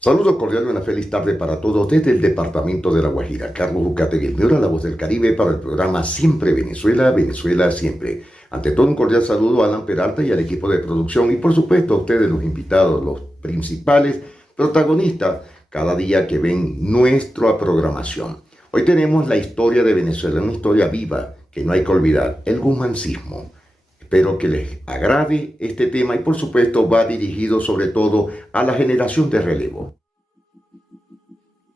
Saludos cordiales y una feliz tarde para todos desde el departamento de La Guajira. Carlos Ducate Vilmora, la voz del Caribe, para el programa Siempre Venezuela, Venezuela Siempre. Ante todo, un cordial saludo a Alan Peralta y al equipo de producción y, por supuesto, a ustedes, los invitados, los principales protagonistas, cada día que ven nuestra programación. Hoy tenemos la historia de Venezuela, una historia viva que no hay que olvidar, el gumancismo. Espero que les agrade este tema y por supuesto va dirigido sobre todo a la generación de relevo.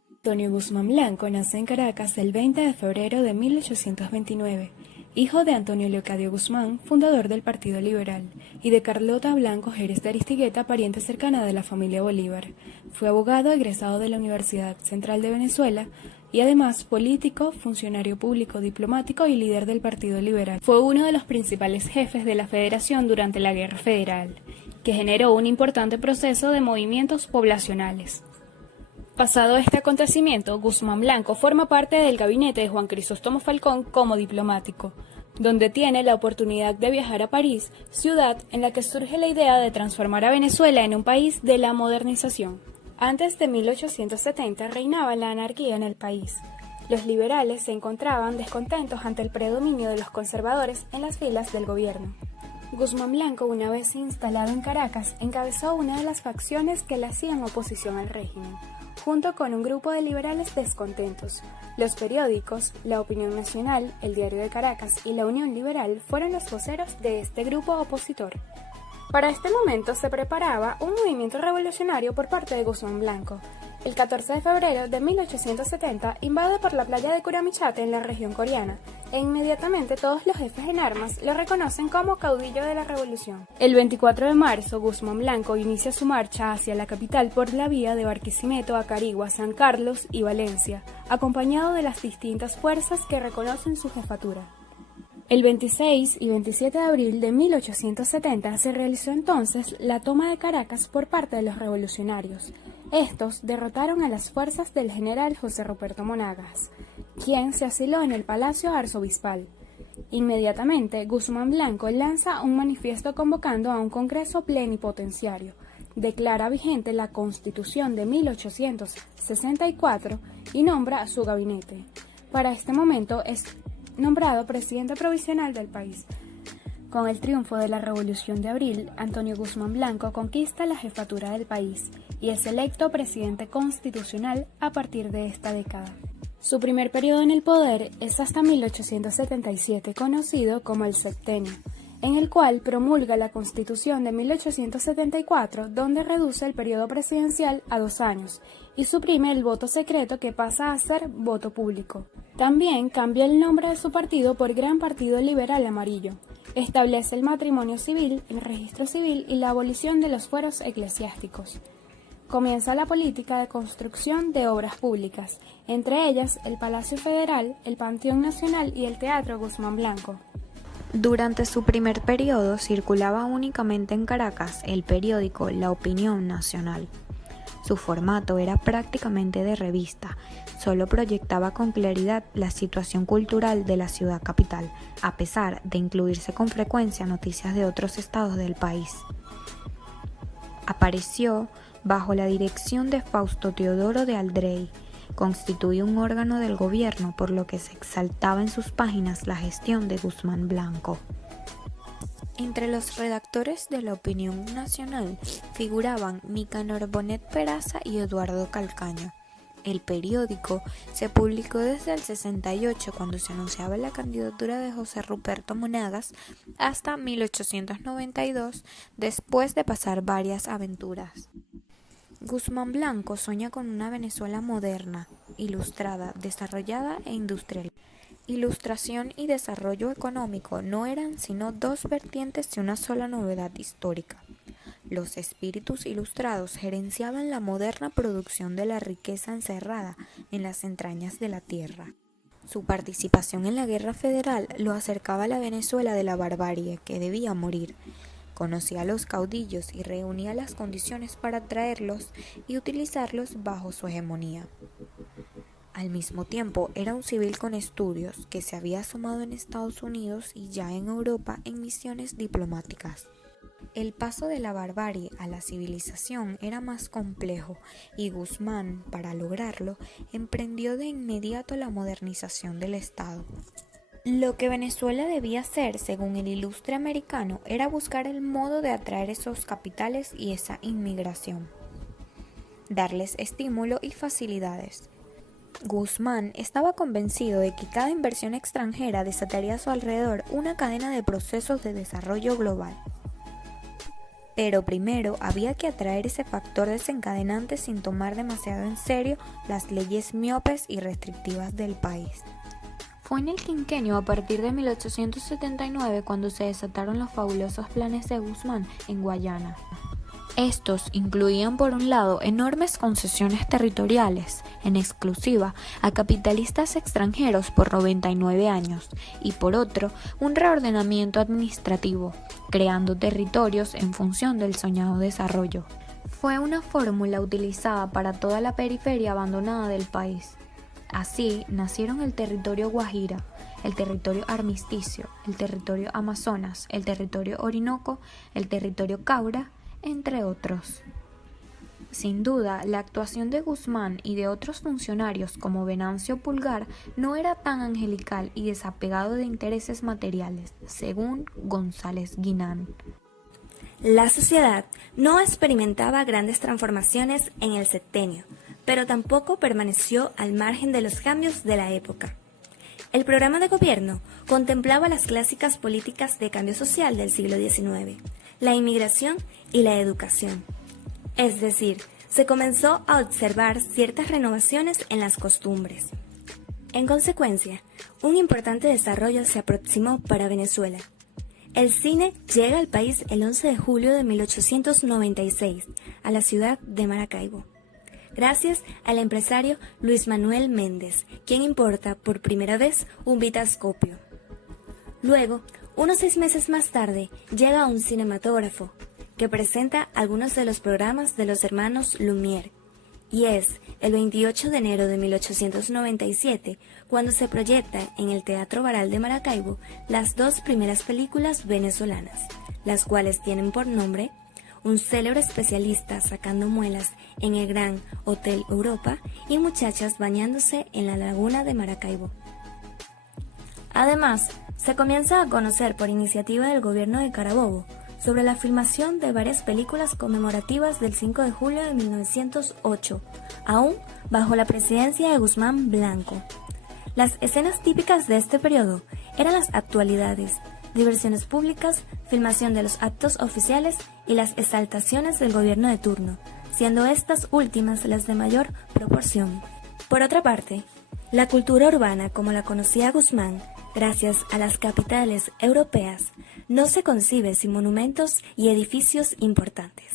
Antonio Guzmán Blanco nace en Caracas el 20 de febrero de 1829, hijo de Antonio Leocadio Guzmán, fundador del Partido Liberal, y de Carlota Blanco Jerez de Aristigueta, pariente cercana de la familia Bolívar. Fue abogado egresado de la Universidad Central de Venezuela y además político, funcionario público, diplomático y líder del Partido Liberal. Fue uno de los principales jefes de la Federación durante la Guerra Federal, que generó un importante proceso de movimientos poblacionales. Pasado este acontecimiento, Guzmán Blanco forma parte del gabinete de Juan Crisóstomo Falcón como diplomático, donde tiene la oportunidad de viajar a París, ciudad en la que surge la idea de transformar a Venezuela en un país de la modernización. Antes de 1870 reinaba la anarquía en el país. Los liberales se encontraban descontentos ante el predominio de los conservadores en las filas del gobierno. Guzmán Blanco, una vez instalado en Caracas, encabezó una de las facciones que le hacían oposición al régimen, junto con un grupo de liberales descontentos. Los periódicos, La Opinión Nacional, El Diario de Caracas y La Unión Liberal fueron los voceros de este grupo opositor. Para este momento se preparaba un movimiento revolucionario por parte de Guzmán Blanco. El 14 de febrero de 1870 invade por la playa de Curamichate en la región coreana, e inmediatamente todos los jefes en armas lo reconocen como caudillo de la revolución. El 24 de marzo, Guzmán Blanco inicia su marcha hacia la capital por la vía de Barquisimeto a Carigua, San Carlos y Valencia, acompañado de las distintas fuerzas que reconocen su jefatura. El 26 y 27 de abril de 1870 se realizó entonces la toma de Caracas por parte de los revolucionarios. Estos derrotaron a las fuerzas del general José Ruperto Monagas, quien se asiló en el Palacio Arzobispal. Inmediatamente, Guzmán Blanco lanza un manifiesto convocando a un congreso plenipotenciario, declara vigente la Constitución de 1864 y nombra a su gabinete. Para este momento es nombrado presidente provisional del país. Con el triunfo de la Revolución de Abril, Antonio Guzmán Blanco conquista la jefatura del país y es electo presidente constitucional a partir de esta década. Su primer periodo en el poder es hasta 1877, conocido como el Septenio, en el cual promulga la Constitución de 1874, donde reduce el periodo presidencial a 2 años y suprime el voto secreto, que pasa a ser voto público. También cambia el nombre de su partido por Gran Partido Liberal Amarillo. Establece el matrimonio civil, el registro civil y la abolición de los fueros eclesiásticos. Comienza la política de construcción de obras públicas, entre ellas el Palacio Federal, el Panteón Nacional y el Teatro Guzmán Blanco. Durante su primer periodo circulaba únicamente en Caracas el periódico La Opinión Nacional. Su formato era prácticamente de revista, solo proyectaba con claridad la situación cultural de la ciudad capital, a pesar de incluirse con frecuencia noticias de otros estados del país. Apareció bajo la dirección de Fausto Teodoro de Aldrey. Constituía un órgano del gobierno, por lo que se exaltaba en sus páginas la gestión de Guzmán Blanco. Entre los redactores de La Opinión Nacional figuraban Nicanor Bonet Peraza y Eduardo Calcaño. El periódico se publicó desde el 68, cuando se anunciaba la candidatura de José Ruperto Monagas, hasta 1892, después de pasar varias aventuras. Guzmán Blanco sueña con una Venezuela moderna, ilustrada, desarrollada e industrial. Ilustración y desarrollo económico no eran sino dos vertientes de una sola novedad histórica. Los espíritus ilustrados gerenciaban la moderna producción de la riqueza encerrada en las entrañas de la tierra. Su participación en la Guerra Federal lo acercaba a la Venezuela de la barbarie, que debía morir. Conocía a los caudillos y reunía las condiciones para atraerlos y utilizarlos bajo su hegemonía. Al mismo tiempo, era un civil con estudios que se había sumado en Estados Unidos y ya en Europa en misiones diplomáticas. El paso de la barbarie a la civilización era más complejo y Guzmán, para lograrlo, emprendió de inmediato la modernización del Estado. Lo que Venezuela debía hacer, según el ilustre americano, era buscar el modo de atraer esos capitales y esa inmigración, darles estímulo y facilidades. Guzmán estaba convencido de que cada inversión extranjera desataría a su alrededor una cadena de procesos de desarrollo global. Pero primero había que atraer ese factor desencadenante sin tomar demasiado en serio las leyes miopes y restrictivas del país. Fue en el quinquenio a partir de 1879 cuando se desataron los fabulosos planes de Guzmán en Guayana. Estos incluían por un lado enormes concesiones territoriales, en exclusiva, a capitalistas extranjeros por 99 años, y por otro, un reordenamiento administrativo, creando territorios en función del soñado desarrollo. Fue una fórmula utilizada para toda la periferia abandonada del país. Así nacieron el territorio Guajira, el territorio Armisticio, el territorio Amazonas, el territorio Orinoco, el territorio Caura, entre otros. Sin duda, la actuación de Guzmán y de otros funcionarios como Venancio Pulgar no era tan angelical y desapegado de intereses materiales, según González Guinán. La sociedad no experimentaba grandes transformaciones en el septenio, pero tampoco permaneció al margen de los cambios de la época. El programa de gobierno contemplaba las clásicas políticas de cambio social del siglo XIX, la inmigración y la educación. Es decir, se comenzó a observar ciertas renovaciones en las costumbres. En consecuencia, un importante desarrollo se aproximó para Venezuela. El cine llega al país el 11 de julio de 1896 a la ciudad de Maracaibo, gracias al empresario Luis Manuel Méndez, quien importa por primera vez un vitascopio. Luego, unos 6 meses más tarde, llega un cinematógrafo que presenta algunos de los programas de los hermanos Lumière, y es el 28 de enero de 1897 cuando se proyecta en el Teatro Baral de Maracaibo las 2 primeras películas venezolanas, las cuales tienen por nombre Un célebre especialista sacando muelas en el Gran Hotel Europa y Muchachas bañándose en la laguna de Maracaibo. Además, se comienza a conocer por iniciativa del gobierno de Carabobo sobre la filmación de varias películas conmemorativas del 5 de julio de 1908, aún bajo la presidencia de Guzmán Blanco. Las escenas típicas de este periodo eran las actualidades, diversiones públicas, filmación de los actos oficiales y las exaltaciones del gobierno de turno, siendo estas últimas las de mayor proporción. Por otra parte, la cultura urbana como la conocía Guzmán, gracias a las capitales europeas, no se concibe sin monumentos y edificios importantes.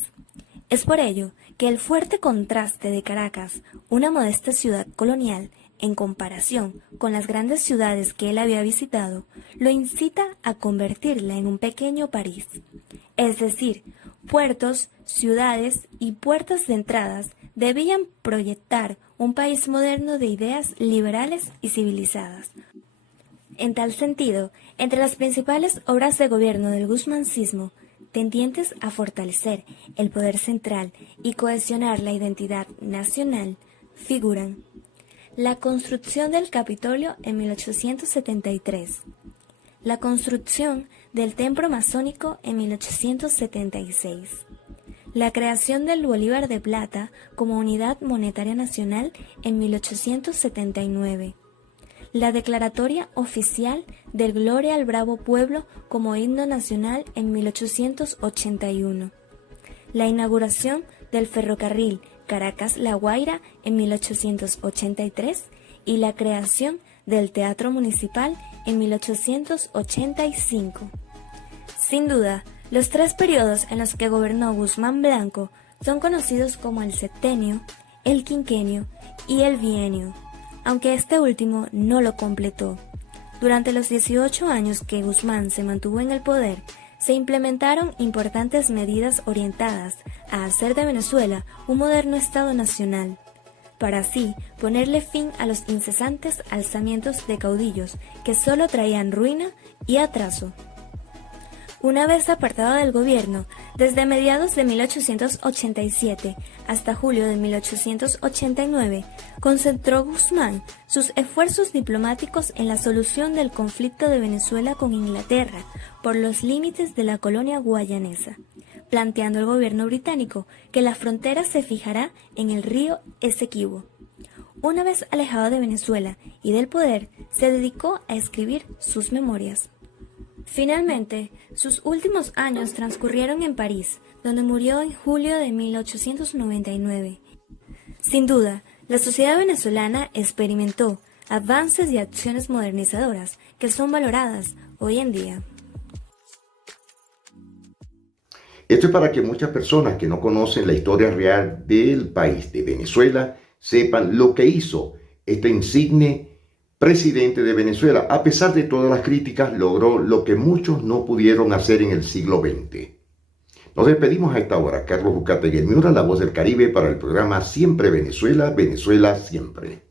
Es por ello que el fuerte contraste de Caracas, una modesta ciudad colonial, en comparación con las grandes ciudades que él había visitado, lo incita a convertirla en un pequeño París. Es decir, puertos, ciudades y puertas de entradas debían proyectar un país moderno de ideas liberales y civilizadas. En tal sentido, entre las principales obras de gobierno del guzmancismo, tendientes a fortalecer el poder central y cohesionar la identidad nacional, figuran la construcción del Capitolio en 1873, la construcción del Templo Masónico en 1876, la creación del Bolívar de Plata como unidad monetaria nacional en 1879, la declaratoria oficial del Gloria al Bravo Pueblo como himno nacional en 1881, la inauguración del ferrocarril Caracas-La Guaira en 1883 y la creación del Teatro Municipal en 1885. Sin duda, los 3 periodos en los que gobernó Guzmán Blanco son conocidos como el septenio, el quinquenio y el bienio, aunque este último no lo completó. Durante los 18 años que Guzmán se mantuvo en el poder, se implementaron importantes medidas orientadas a hacer de Venezuela un moderno Estado nacional, para así ponerle fin a los incesantes alzamientos de caudillos que solo traían ruina y atraso. Una vez apartado del gobierno, Desde mediados de 1887 hasta julio de 1889, concentró Guzmán sus esfuerzos diplomáticos en la solución del conflicto de Venezuela con Inglaterra por los límites de la colonia guayanesa, planteando al gobierno británico que la frontera se fijará en el río Esequibo. Una vez alejado de Venezuela y del poder, se dedicó a escribir sus memorias. Finalmente, sus últimos años transcurrieron en París, donde murió en julio de 1899. Sin duda, la sociedad venezolana experimentó avances y acciones modernizadoras que son valoradas hoy en día. Esto es para que muchas personas que no conocen la historia real del país de Venezuela sepan lo que hizo este insigne presidente de Venezuela. A pesar de todas las críticas, logró lo que muchos no pudieron hacer en el siglo XX. Nos despedimos a esta hora. Carlos Ucategui Miura, La Voz del Caribe, para el programa Siempre Venezuela, Venezuela Siempre.